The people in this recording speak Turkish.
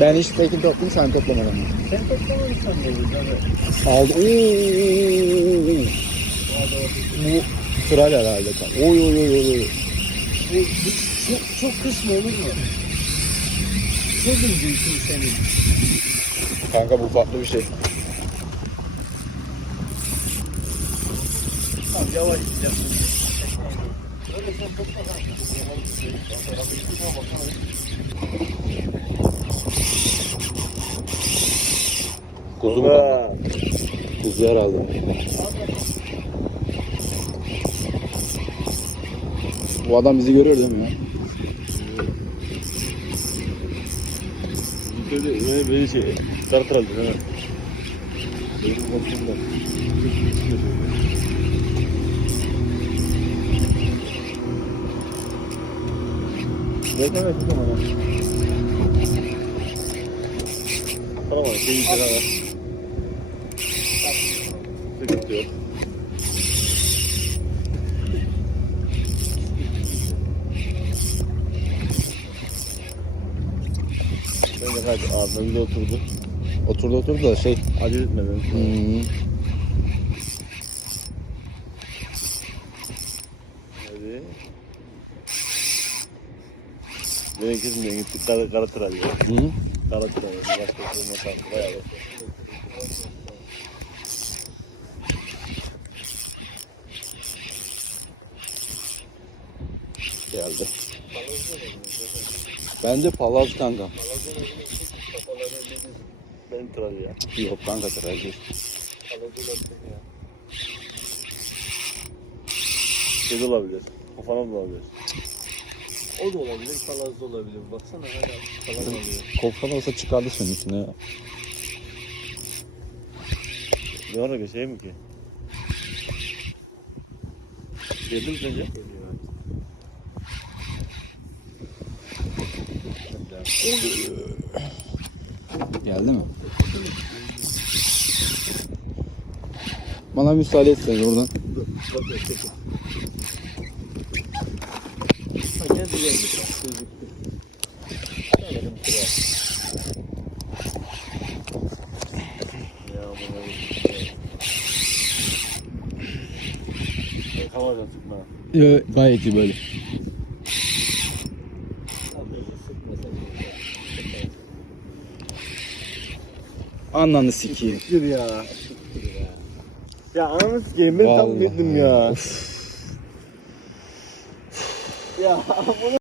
Ben hiç tekin toplayayım sen toplama bana. Sen toplamadıysan ne olur? Aldı. Oo. Bu tral herhalde. Oy oy oy oy. oy. Bu, çok, çok kısmı olur mu? Çok üzgünsün senin. Kanka bu farklı bir şey. Tamam yavaş yavaş. Kuzu mu kanka? Kuzu herhalde. Bu adam bizi görüyor değil mi ya? Böyle, böyle şey, kart aldı? Benim komşumdan. Sıkıntı yok. Ben de kaç ağzına oturdu. Oturdu oturdu da şey. Acele etme benim. Hmm. Hadi. Benimkisinden gittik kara, kara tıraş. Hı. Kara tıraş. Başka bir şey yok. Geldi. Bence palaz kanka. Benim tıraş ya. Yok kanka değil. Şey de olabilir. Kafana da olabilir. O da olabilir, palaz da olabilir. Baksana hala palaz alıyor. Koftan olsa çıkardı senin ya. Ne var ki şey mi ki? Geldi mi sence? Geldi mi? Bana müsaade etsen oradan. Ha geldi Sanırım. Ya tutma. Ee, gayet iyi böyle. Ananı sikeyim. Siktir ya. Ya ananı sikeyim ben tam Vallahi bildim ya. Of. Ya bunu